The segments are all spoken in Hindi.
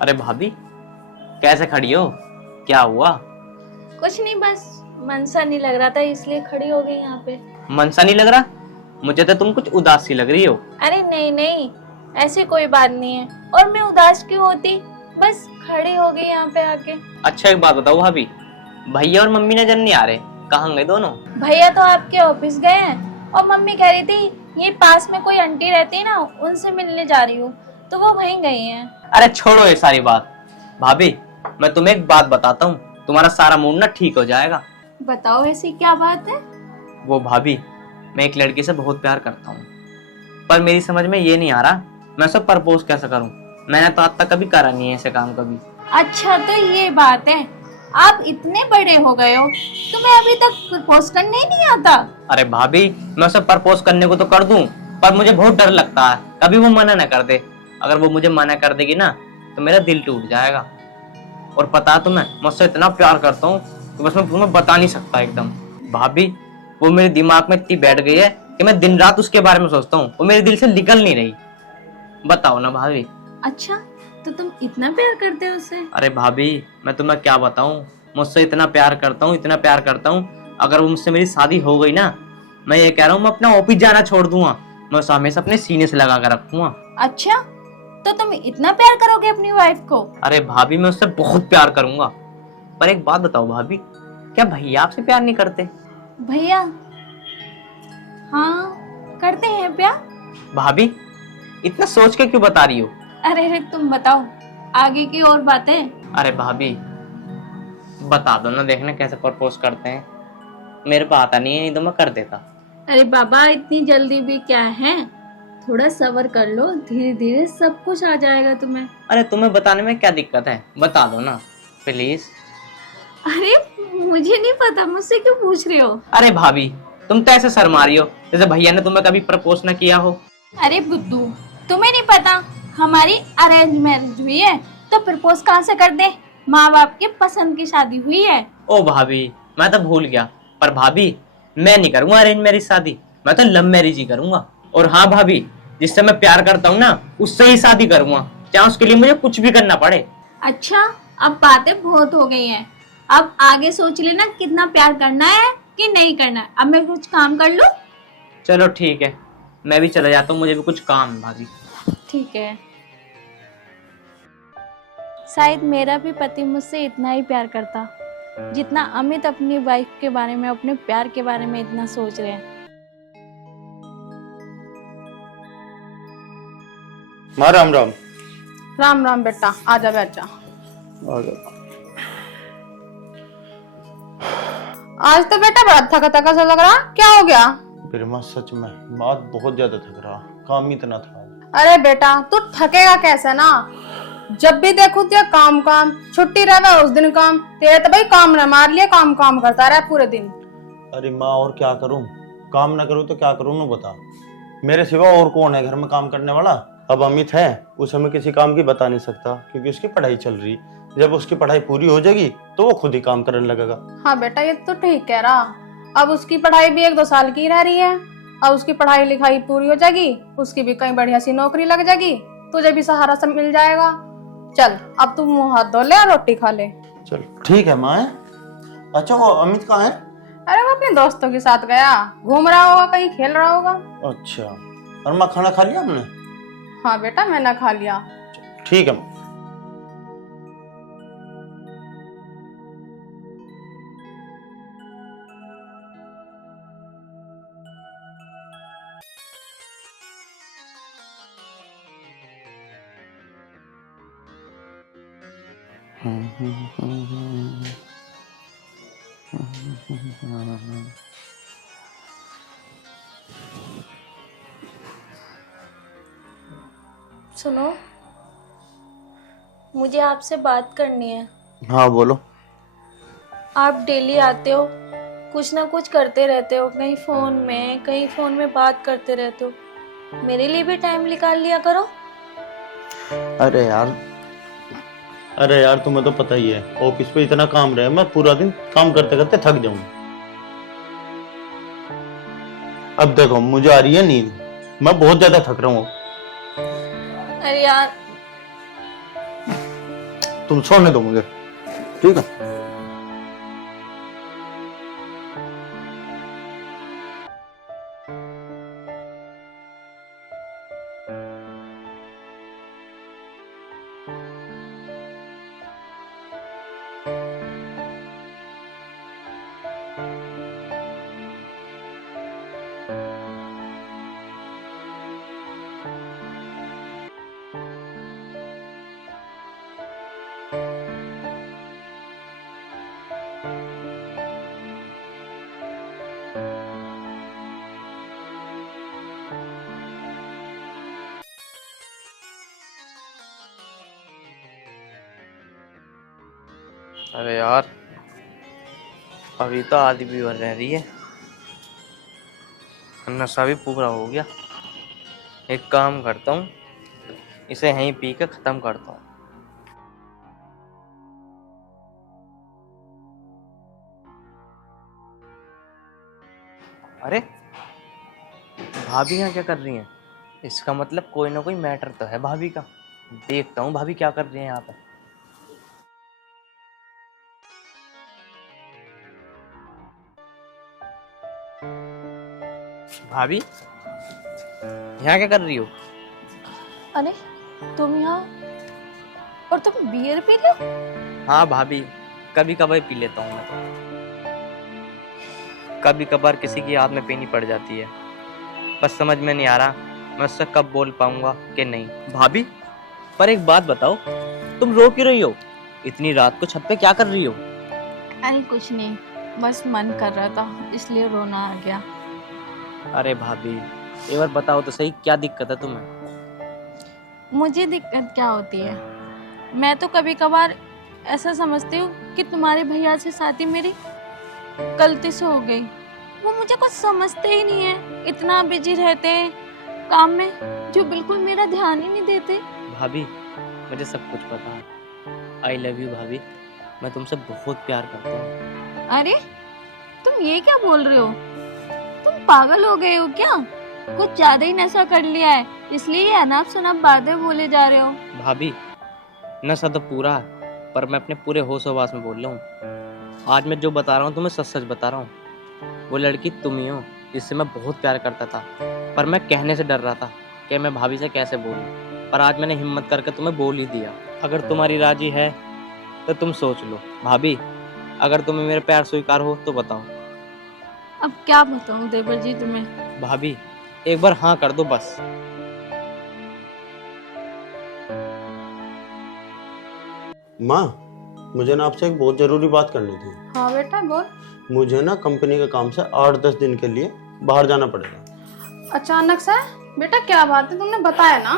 अरे भाभी, कैसे खड़ी हो? क्या हुआ? कुछ नहीं, बस मन सा नहीं लग रहा था इसलिए खड़ी हो गई यहाँ पे। मन सा नहीं लग रहा? मुझे तो तुम कुछ उदास सी लग रही हो। अरे नहीं नहीं, ऐसी कोई बात नहीं है। और मैं उदास क्यों होती, बस खड़ी हो गई यहाँ पे आके। अच्छा एक बात बताओ भाभी, भैया और मम्मी नजर नहीं आ रहे, कहाँ गए दोनों? भैया तो आपके ऑफिस गए हैं और मम्मी कह रही थी ये पास में कोई आंटी रहती है ना, उनसे मिलने जा रही हूँ, तो वो वहीं गई हैं। अरे छोड़ो ये सारी बात। भाभी, मैं तुम्हें एक बात बताता हूँ, तुम्हारा सारा मूड ना ठीक हो जाएगा। बताओ ऐसी क्या बात है? वो भाभी, मैं एक लड़की से बहुत प्यार करता हूँ, पर मेरी समझ में ये नहीं आ रहा मैं उसे प्रपोज कैसे करूँ। मैंने तो आज तक कभी करा नहीं है ऐसे काम कभी। अच्छा तो ये बात है, आप इतने बड़े हो गए हो, तुम्हें अभी तक प्रपोज करने ही नहीं आता? अरे भाभी, मैं उसे प्रपोज करने को तो कर दूं, पर मुझे बहुत डर लगता है कभी वो मना ना कर दे। अगर वो मुझे मना कर देगी ना तो मेरा दिल टूट जाएगा। और पता है तुम्हें, मैं उससे इतना प्यार करता हूँ कि बस मैं तुम्हें बता नहीं सकता एकदम। भाभी, वो मेरे दिमाग में इतनी बैठ गई है कि मैं दिन रात उसके बारे में सोचता हूँ, वो मेरे दिल से निकल नहीं रही। बताओ ना भाभी। अच्छा, तो तुम इतना प्यार करते हो उससे? अरे भाभी, मैं तुम्हें क्या बताऊं, मुझसे इतना प्यार करता हूँ, इतना प्यार करता हूँ। अगर मुझसे मेरी शादी हो गई ना, मैं ये कह रहा हूँ मैं अपना ऑफिस जाना छोड़ दूंगा, मैं उसे हमेशा अपने सीने से लगा कर रखूंगा। अच्छा, तो तुम इतना प्यार करोगे अपनी वाइफ को? अरे भाभी, मैं उससे बहुत प्यार करूंगा। पर एक बात बताओ भाभी, क्या भैया आपसे प्यार नहीं करते? भैया हाँ, करते हैं प्यार। भाभी, इतना सोच के क्यों बता रही हो? अरे रे, तुम बताओ आगे की और बातें। अरे भाभी, बता दो ना, देखना कैसे प्रपोज करते हैं। मेरे को आता नहीं है, नहीं तो मैं कर देता। अरे बाबा, इतनी जल्दी भी क्या है, थोड़ा सब्र कर लो, धीरे धीरे सब कुछ आ जाएगा तुम्हें। अरे तुम्हें बताने में क्या दिक्कत है, बता दो ना प्लीज। अरे मुझे नहीं पता, मुझसे क्यों पूछ रहे हो? अरे भाभी, तुम तो ऐसे शर्मा रही हो जैसे भैया ने तुम्हें कभी प्रपोज ना किया हो। अरे बुद्धू, तुम्हें नहीं पता हमारी अरेंज मैरिज हुई है, तो प्रपोज कहाँ से कर दे, माँ बाप के पसंद की शादी हुई है। ओ भाभी, मैं तो भूल गया। पर भाभी, मैं नहीं करूंगा अरेंज मैरिज शादी, मैं तो लव मैरिज ही करूंगा। और हाँ भाभी, जिससे मैं प्यार करता हूँ ना, उससे ही शादी करूंगा, चाहे उसके लिए मुझे कुछ भी करना पड़े। अच्छा, अब बातें बहुत हो गई हैं, अब आगे सोच लेना कितना प्यार करना है कि नहीं करना है। अब मैं कुछ काम कर लूं? चलो ठीक है, मैं भी चला जाता हूँ, मुझे भी कुछ काम है भाभी। ठीक है। शायद मेरा भी पति मुझसे इतना ही प्यार करता जितना अमित अपनी वाइफ के बारे में, अपने प्यार के बारे में इतना सोच रहे हैं। माँ राम राम। राम राम बेटा, आजा बैठ जा। आज तो बेटा बड़ा थका थका सा लग रहा, क्या हो गया? फिर माँ सच में बात बहुत ज्यादा थक रहा, काम ही इतना था। अरे बेटा तू थकेगा कैसे ना, जब भी देखो तो काम काम, छुट्टी रहे उस दिन काम, तेरे तो भाई काम न मार लिया, काम काम करता रहा पूरे दिन। अरे माँ और क्या करूँ, काम ना करूँ तो क्या करूँ ना बता। मेरे सिवा और कौन है घर में काम करने वाला? अब अमित है, उसे मैं किसी काम की बता नहीं सकता क्योंकि उसकी पढ़ाई चल रही। जब उसकी पढ़ाई पूरी हो जाएगी तो वो खुद ही काम करने लगेगा। हाँ बेटा ये तो ठीक कह रहा, अब उसकी पढ़ाई भी 1-2 साल की रह रही है, अब उसकी पढ़ाई लिखाई पूरी हो जाएगी, उसकी भी कहीं बढ़िया सी नौकरी लग जाएगी, तुझे भी सहारा सब मिल जाएगा। चल अब तू मुंह हाथ धो ले और रोटी खा ले। चल ठीक है माँ। अच्छा वो अमित कहाँ है? अरे वो अपने दोस्तों के साथ गया, घूम रहा होगा, कहीं खेल रहा होगा। अच्छा, और माँ खाना खा लिया हमने? हाँ बेटा मैंने खा लिया। ठीक है माँ। सुनो, मुझे आपसे बात करनी है। हाँ बोलो। आप डेली आते हो, कुछ ना कुछ करते रहते हो, कहीं फोन में बात करते रहते हो, मेरे लिए भी टाइम निकाल लिया करो। अरे यार तुम्हें तो पता ही है ऑफिस पे इतना काम रहे, मैं पूरा दिन काम करते करते थक जाऊं। अब देखो मुझे आ रही है नींद, मैं बहुत ज्यादा थक रहा हूँ। अरे यार, तुम सोने दो मुझे, ठीक है? अरे यार, अभी तो आधी भी भर रह रही है, नशा भी पूरा हो गया। एक काम करता हूँ, इसे यहीं पी के खत्म करता हूँ। अरे भाभी यहाँ क्या कर रही हैं? इसका मतलब कोई ना कोई मैटर तो है भाभी का। देखता हूँ भाभी क्या कर रही है यहाँ पे। भाभी यहाँ क्या कर रही हो? अरे तुम यहाँ, और तुम बियर पी लो? हाँ भाभी, कभी कभार पी लेता हूँ मैं तो। कभी कभार किसी की याद में पीनी पड़ जाती है। बस समझ में नहीं आ रहा मैं उससे कब बोल पाऊंगा कि नहीं। भाभी पर एक बात बताओ, तुम रो क्यों रही हो? इतनी रात को छत पे क्या कर रही हो? अरे कुछ नहीं, बस मन कर रहा था इसलिए रोना आ गया। अरे भाभी एक बार बताओ तो सही, क्या दिक्कत है तुम्हें? मुझे दिक्कत क्या होती है? मैं तो कभी कभार ऐसा समझती हूँ कि तुम्हारे भैया से शादी मेरी गलती से हो गई। वो मुझे कुछ समझते ही नहीं है, इतना बिजी रहते हैं काम में जो बिल्कुल मेरा ध्यान ही नहीं देते। भाभी मुझे सब कुछ पता है। आई लव यू भाभी, मैं तुमसे बहुत प्यार करता हूँ। अरे तुम ये क्या बोल रहे हो? तुम पागल हो गए हो क्या? कुछ ज्यादा ही नशा कर लिया है, इसलिए ये अनाप शनाप बातें बोले जा रहे हो। भाभी नशा तो पूरा है, पर मैं अपने पूरे होश हवास में बोल रहा हूँ। आज मैं जो बता रहा हूँ तुम्हें सच सच बता रहा हूँ। वो लड़की तुम ही हो जिससे मैं बहुत प्यार करता था, पर मैं कहने से डर रहा था कि मैं भाभी से कैसे बोलूँ। पर आज मैंने हिम्मत करके तुम्हें बोल ही दिया। अगर तुम्हारी राजी है तो तुम सोच लो भाभी, अगर तुम्हें मेरे प्यार स्वीकार हो तो बताओ। अब क्या बताऊं देवर जी तुम्हें? भाभी एक बार हाँ कर दो बस। माँ, मुझे ना आपसे एक बहुत जरूरी बात करनी थी। हाँ बेटा बोल। मुझे ना कंपनी के काम से 8-10 दिन के लिए बाहर जाना पड़ेगा। अचानक से? बेटा क्या बात है, तुमने बताया ना।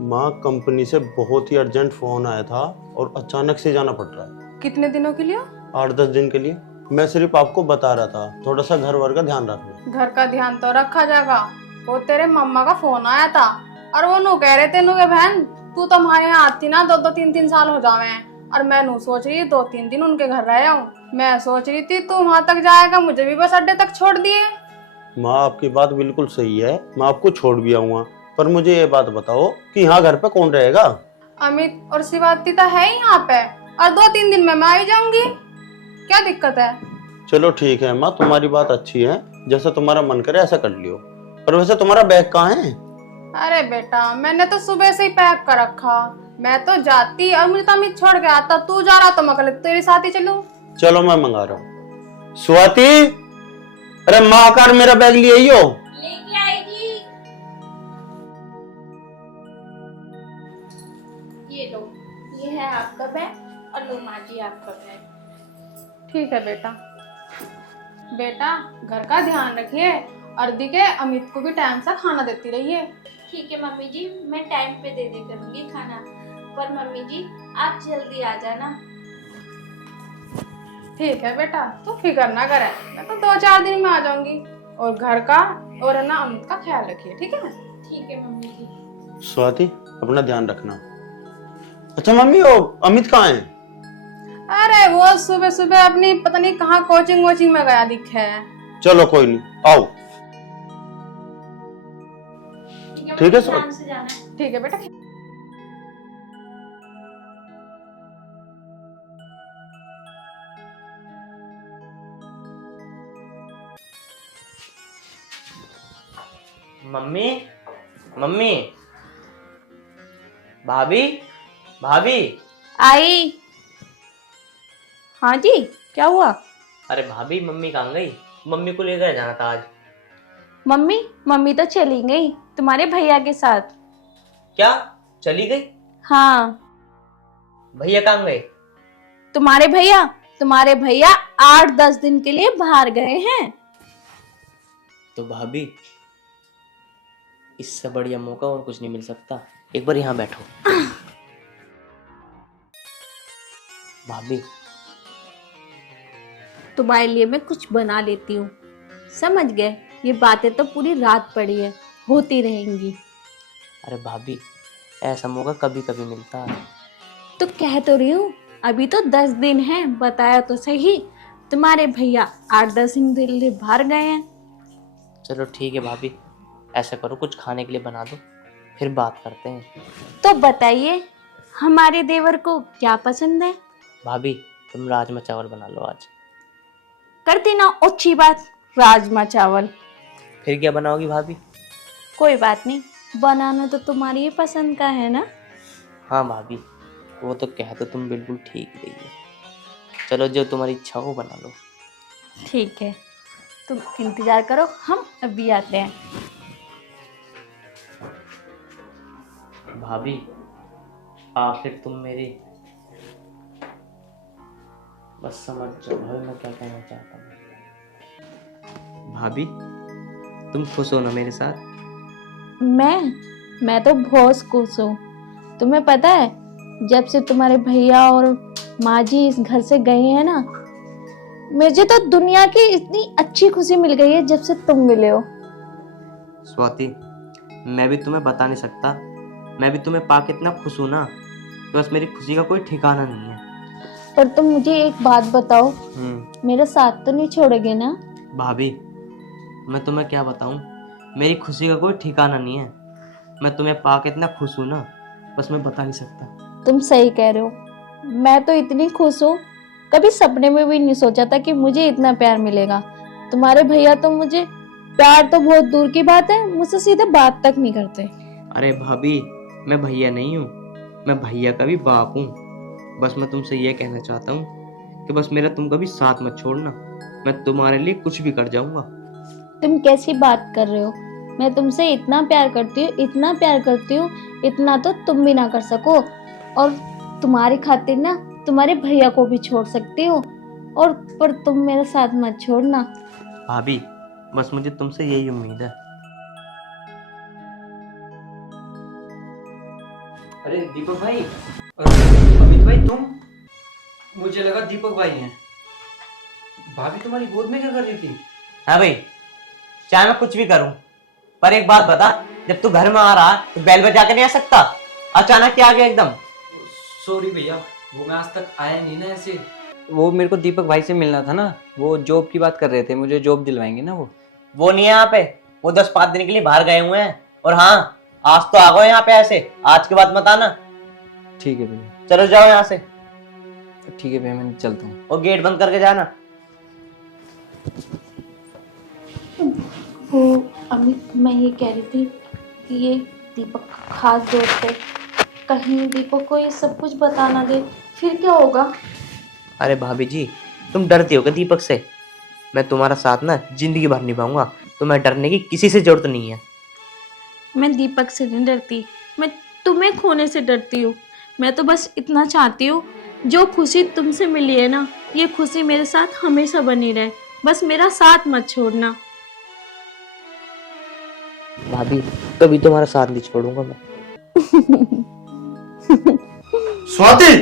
माँ, कंपनी से बहुत ही अर्जेंट फोन आया था और अचानक से जाना पड़ रहा है। कितने दिनों के लिए? 8-10 दिन के लिए। मैं सिर्फ आपको बता रहा था, थोड़ा सा घर वर का ध्यान रखना। घर का ध्यान तो रखा जाएगा। वो तेरे मम्मा का फोन आया था और वो नू कह रहे थे नु के बहन तू तो हमारे यहाँ आती ना 2-3 साल हो जावे हैं। और मैं नू सोच रही 2-3 दिन उनके घर रह आऊं। मैं सोच रही थी तू वहां तक जाएगा, मुझे भी बस अड्डे तक छोड़ दिए। माँ, आपकी बात बिल्कुल सही है, मैं आपको छोड़ भी आऊंगा, पर मुझे ये बात बताओ कि यहाँ घर पे कौन रहेगा? अमित और शिवाती तो है ही यहाँ पे, और 2-3 दिन में मैं आई जाऊंगी। क्या दिक्कत है? चलो ठीक है माँ, तुम्हारी बात अच्छी है, जैसा तुम्हारा मन करे ऐसा कर लियो। पर वैसे तुम्हारा बैग कहाँ है? अरे बेटा मैंने तो सुबह से ही पैक कर रखा। मैं तो जाती और मुझे तो अमित छोड़ के आता, तू जा रहा तो मैं कल तेरे साथ ही चलूं। चलो मैं मंगा रहा हूँ। स्वाति, अरे माँ कार मेरा बैग लिए ही हो। लेके आएगी। ये लो, ये है आपका बैग और लो माँ जी आपका बैग। ठीक है बेटा। बेटा घर का ध्यान रखिए और दी के अमित को भी टाइम से खाना देती रहिए। ठीक है मम्मी जी, मैं टाइम पे दे दे करूंगी खाना। पर मम्मी जी आप जल्दी आ जाना। ठीक है बेटा, तू फिक्र ना करे, मैं तो 2-4 दिन में आ जाऊंगी। और घर का और है ना अमित का ख्याल रखिए, ठीक है? ठीक है मम्मी जी। स्वाति अपना ध्यान रखना। अच्छा मम्मी, वो अमित कहाँ है? अरे वो सुबह सुबह अपनी पता नहीं कहाँ कोचिंग वोचिंग में गया दिखे है। चलो कोई नहीं, आओ। ठीक है सर। ध्यान से जाना। ठीक है बेटा। मम्मी, मम्मी, भाभी, भाभी। आई। हाँ जी, क्या हुआ? अरे भाभी, मम्मी कहाँ गई? मम्मी को लेकर जाना था आज। मम्मी तो चली गई तुम्हारे भैया के साथ। क्या? चली गई? हाँ। भैया कहाँ गए? तुम्हारे भैया 8-10 दिन के लिए बाहर गए हैं। तो भाभी, इससे बढ़िया मौका और कुछ नहीं मिल सकता। एक बार यहाँ बैठो। भाभी, तुम्हारे लिए मैं कुछ बना लेती हूँ। समझ गए? ये बातें तो पूरी रात पड़ी है, होती रहेंगी। अरे भाभी, ऐसा मौका कभी कभी मिलता है। तो कह तो रही हूँ, अभी तो 10 दिन है, बताया तो सही। तुम्हारे भैया 8-10 दिन के लिए बाहर गए हैं। चलो ठीक है भाभी, ऐसा करो कुछ खाने के लिए बना दो, फिर बात करते हैं। तो बताइए, हमारे देवर को क्या पसंद है? भाभी, तुम राजमा चावल बना लो आज। कर देना अच्छी बात, राजमा चावल। फिर क्या बनाओगी भाभी? कोई बात नहीं, बनाना तो तुम्हारी ही पसंद का है ना। हाँ भाभी, वो तो कह तो तुम बिल्कुल ठीक रही है। चलो, जो तुम्हारी इच्छा हो बना लो। ठीक है, तुम इंतजार करो, हम अभी आते हैं। भाभी, आखिर तुम मेरी बस समझ जाओ भाभी मैं क्या कहना चाहता हूँ। भाभी, तुम खुश हो ना मेरे साथ? मैं तो बहुत खुश हूँ। तुम्हें पता है, जब से तुम्हारे भैया और माँ जी इस घर से गए हैं ना, मुझे तो दुनिया की इतनी अच्छी खुशी मिल गई है जब से तुम मिले हो। स्वाति, मैं भी तुम्हें बता नहीं सकता। मैं भी तुम्हें पाके इतना खुश हूं ना, तो बस मेरी खुशी का कोई ठिकाना नहीं है। पर तुम मुझे एक बात बताओ, मेरा साथ तो नहीं छोड़ोगे ना? भाभी, मैं तुम्हें क्या बताऊं, मेरी खुशी का कोई ठिकाना नहीं है। मैं तुम्हें पाके इतना खुश हूं ना, बस मैं बता नहीं सकता। तुम सही कह रहे हो, मैं तो इतनी खुश हूँ, कभी सपने में भी नहीं सोचा था कि मुझे इतना प्यार मिलेगा। तुम्हारे भैया तो मुझे प्यार तो बहुत दूर की बात है, मुझसे सीधे बात तक नहीं करते। अरे भाभी, मैं भैया नहीं हूँ, मैं भैया का भी बाप हूँ। बस मैं तुमसे ये कहना चाहता हूँ कि बस मेरा तुम कभी साथ मत छोड़ना। मैं तुम्हारे लिए कुछ भी कर जाऊंगा। तुम कैसी बात कर रहे हो? मैं तुमसे इतना प्यार करती हूँ, इतना प्यार करती हूँ, इतना तो तुम भी ना कर सको। और तुम्हारी खातिर ना तुम्हारे भैया को भी छोड़ सकती हूँ, और पर तुम मेरा साथ मत छोड़ना। भाभी, बस मुझे तुमसे यही उम्मीद है। अरे दीपक भाई, अमित भाई तुम? मुझे लगा दीपक भाई हैं। भाभी तुम्हारी गोद में क्या कर रही थी? हाँ भाई, चाहे मैं कुछ भी करूं, पर एक बात बता, जब तू घर में आ रहा तो बेल बजा के नहीं आ सकता? अचानक क्या आ गया एकदम? सॉरी भैया, वो मैं आज तक आया नहीं ना ऐसे। वो मेरे को दीपक भाई से मिलना था ना, वो जॉब की बात कर रहे थे, मुझे जॉब दिलवाएंगे ना वो नहीं है यहाँ पे, वो 10-5 दिन के लिए बाहर गए हुए हैं। और हाँ, आज तो आ गए यहाँ पे ऐसे, आज के बाद मत आना। ठीक है भैया। चलो जाओ यहाँ से। ठीक है भैया, मैं चलता हूँ। और गेट बंद करके जाना। वो अमित, मैं ये कह रही थी कि ये दीपक खास दोस्त है, कहीं दीपक को ये सब कुछ बता ना दे, फिर क्या होगा? अरे भाभी जी, तुम डरती हो क्या दीपक से? मैं तुम्हारा साथ ना जिंदगी भर निभाऊंगा, तुम्हें डरने की किसी से जरूरत नहीं है। मैं दीपक से नहीं डरती, मैं तुम्हें खोने से डरती हूँ। मैं तो बस इतना चाहती हूँ, जो खुशी तुमसे मिली है ना, ये खुशी मेरे साथ हमेशा बनी रहे। बस मेरा साथ मत छोड़ना। भाभी, कभी तुम्हारा साथ नहीं छोड़ूंगा मैं। स्वाति,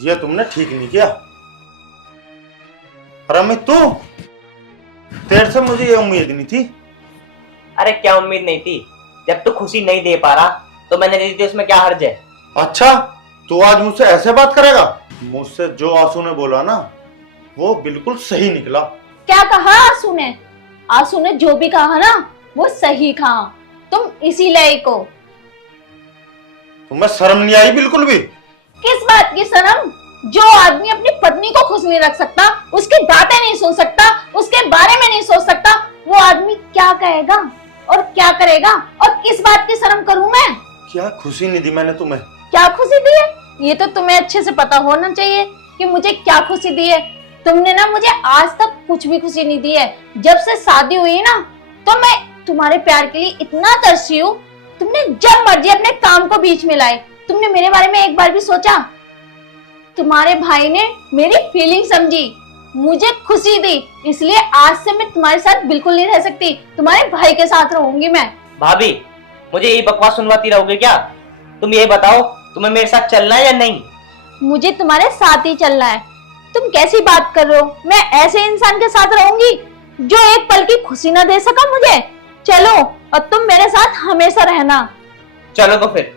ये तुमने ठीक नहीं किया। रमित, तू तेरे से मुझे ये उम्मीद नहीं थी। अरे क्या उम्मीद नहीं थी? जब तू खुशी नहीं दे पा रहा तो मैंने दे दी थी, उसमें क्या हर्ज है? अच्छा, तू आज मुझसे ऐसे बात करेगा? मुझसे जो आंसू ने बोला ना, वो बिल्कुल सही निकला। क्या कहा आंसू ने? आंसू ने जो भी कहा ना, वो सही कहा। तुम इसी लायक हो। तुम्हें शर्म नहीं आई बिल्कुल भी? किस बात की शर्म? जो आदमी अपनी पत्नी को खुश नहीं रख सकता, उसकी बातें नहीं सुन सकता, उसके बारे में नहीं सोच सकता, वो आदमी क्या क्या कहेगा और क्या करेगा और किस बात की शर्म करूं मैं? क्या खुशी नहीं दी मैंने तुम्हें? क्या खुशी दी है ये तो तुम्हें अच्छे से पता होना चाहिए कि मुझे क्या खुशी दी है। तुमने ना मुझे आज तक कुछ भी खुशी नहीं दी है। जब से शादी हुई ना तो मैं तुम्हारे प्यार के लिए इतना तरसी हूँ। तुमने जब मर्जी अपने काम को बीच में लाए। तुमने मेरे बारे में एक बार भी सोचा? तुम्हारे भाई ने मेरी फीलिंग समझी, मुझे खुशी दी, इसलिए आज से मैं तुम्हारे साथ बिल्कुल नहीं रह सकती। तुम्हारे भाई के साथ रहूंगी मैं। भाभी मुझे यही बकवास सुनवाती रहोगे क्या? तुम ये बताओ तुम्हें मेरे साथ चलना है या नहीं? मुझे तुम्हारे साथ ही चलना है। तुम कैसी बात कर रहे हो? मैं ऐसे इंसान के साथ रहूंगी जो एक पल की खुशी ना दे सका मुझे? चलो और तुम मेरे साथ हमेशा रहना। चलो तो फिर